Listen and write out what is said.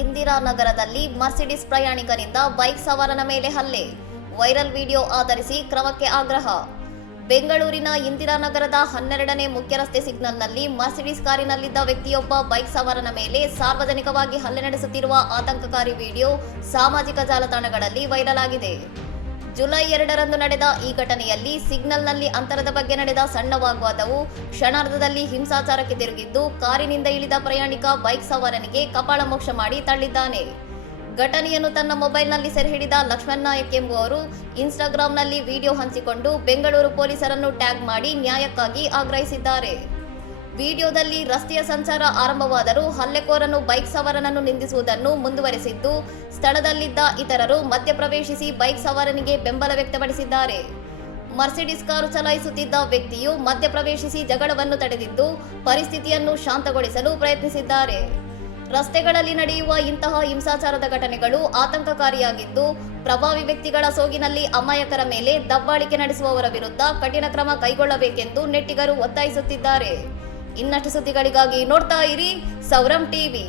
ಇಂದಿರಾನಗರದಲ್ಲಿ Mercedes ಪ್ರಯಾಣಿಕನಿಂದ bike ಸವಾರನ ಮೇಲೆ ಹಲ್ಲೆ. Viral video ಆಧರಿಸಿ ಕ್ರಮಕ್ಕೆ ಆಗ್ರಹ. ಬೆಂಗಳೂರಿನ ಇಂದಿರಾನಗರದ 12ನೇ ಮುಖ್ಯ ರಸ್ತೆ ಸಿಗ್ನಲ್ನಲ್ಲಿ ಮರ್ಸಿಡಿಸ್ ಕಾರಿನಲ್ಲಿದ್ದ ವ್ಯಕ್ತಿಯೊಬ್ಬ ಬೈಕ್ ಸವಾರನ ಮೇಲೆ ಸಾರ್ವಜನಿಕವಾಗಿ ಹಲ್ಲೆ ನಡೆಸುತ್ತಿರುವ ಆತಂಕಕಾರಿ ವಿಡಿಯೋ ಸಾಮಾಜಿಕ ಜಾಲತಾಣಗಳಲ್ಲಿ ವೈರಲ್ ಆಗಿದೆ. ಜುಲೈ 2ರಂದು ನಡೆದ ಈ ಘಟನೆಯಲ್ಲಿ ಸಿಗ್ನಲ್ನಲ್ಲಿ ಅಂತರದ ಬಗ್ಗೆ ನಡೆದ ಸಣ್ಣ ವಾಗ್ವಾದವು ಕ್ಷಣಾರ್ಧದಲ್ಲಿ ಹಿಂಸಾಚಾರಕ್ಕೆ ತಿರುಗಿದ್ದು, ಕಾರಿನಿಂದ ಇಳಿದ ಪ್ರಯಾಣಿಕ ಬೈಕ್ ಸವಾರನಿಗೆ ಕಪಾಳ ಮೋಕ್ಷ ಮಾಡಿ ತಳ್ಳಿದ್ದಾನೆ. ಘಟನೆಯನ್ನು ತನ್ನ ಮೊಬೈಲ್ನಲ್ಲಿ ಸೆರೆ ಹಿಡಿದ ಲಕ್ಷ್ಮಣ್ ನಾಯಕ್ ಎಂಬುವರು ಇನ್ಸ್ಟಾಗ್ರಾಂನಲ್ಲಿ ವಿಡಿಯೋ ಹಂಚಿಕೊಂಡು ಬೆಂಗಳೂರು ಪೊಲೀಸರನ್ನು ಟ್ಯಾಗ್ ಮಾಡಿ ನ್ಯಾಯಕ್ಕಾಗಿ ಆಗ್ರಹಿಸಿದ್ದಾರೆ. ವಿಡಿಯೋದಲ್ಲಿ ರಸ್ತೆಯ ಸಂಚಾರ ಆರಂಭವಾದರೂ ಹಲ್ಲೆಕೋರನು ಬೈಕ್ ಸವಾರನನ್ನು ನಿಂದಿಸುವುದನ್ನು ಮುಂದುವರೆಸಿದ್ದು, ಸ್ಥಳದಲ್ಲಿದ್ದ ಇತರರು ಮಧ್ಯಪ್ರವೇಶಿಸಿ ಬೈಕ್ ಸವಾರನಿಗೆ ಬೆಂಬಲ ವ್ಯಕ್ತಪಡಿಸಿದ್ದಾರೆ. ಮರ್ಸಿಡಿಸ್ ಕಾರು ಚಲಾಯಿಸುತ್ತಿದ್ದ ವ್ಯಕ್ತಿಯು ಮಧ್ಯಪ್ರವೇಶಿಸಿ ಜಗಳವನ್ನು ತಡೆದಿದ್ದು, ಪರಿಸ್ಥಿತಿಯನ್ನು ಶಾಂತಗೊಳಿಸಲು ಪ್ರಯತ್ನಿಸಿದ್ದಾರೆ. ರಸ್ತೆಗಳಲ್ಲಿ ನಡೆಯುವ ಇಂತಹ ಹಿಂಸಾಚಾರದ ಘಟನೆಗಳು ಆತಂಕಕಾರಿಯಾಗಿದ್ದು, ಪ್ರಭಾವಿ ವ್ಯಕ್ತಿಗಳ ಸೋಗಿನಲ್ಲಿ ಅಮಾಯಕರ ಮೇಲೆ ದಬ್ಬಾಳಿಕೆ ನಡೆಸುವವರ ವಿರುದ್ಧ ಕಠಿಣ ಕ್ರಮ ಕೈಗೊಳ್ಳಬೇಕೆಂದು ನೆಟ್ಟಿಗರು ಒತ್ತಾಯಿಸುತ್ತಿದ್ದಾರೆ. ಇನ್ನಷ್ಟು ಸುದ್ದಿಗಳಿಗಾಗಿ ನೋಡ್ತಾ ಇರಿ ಸೌರಂ ಟಿವಿ.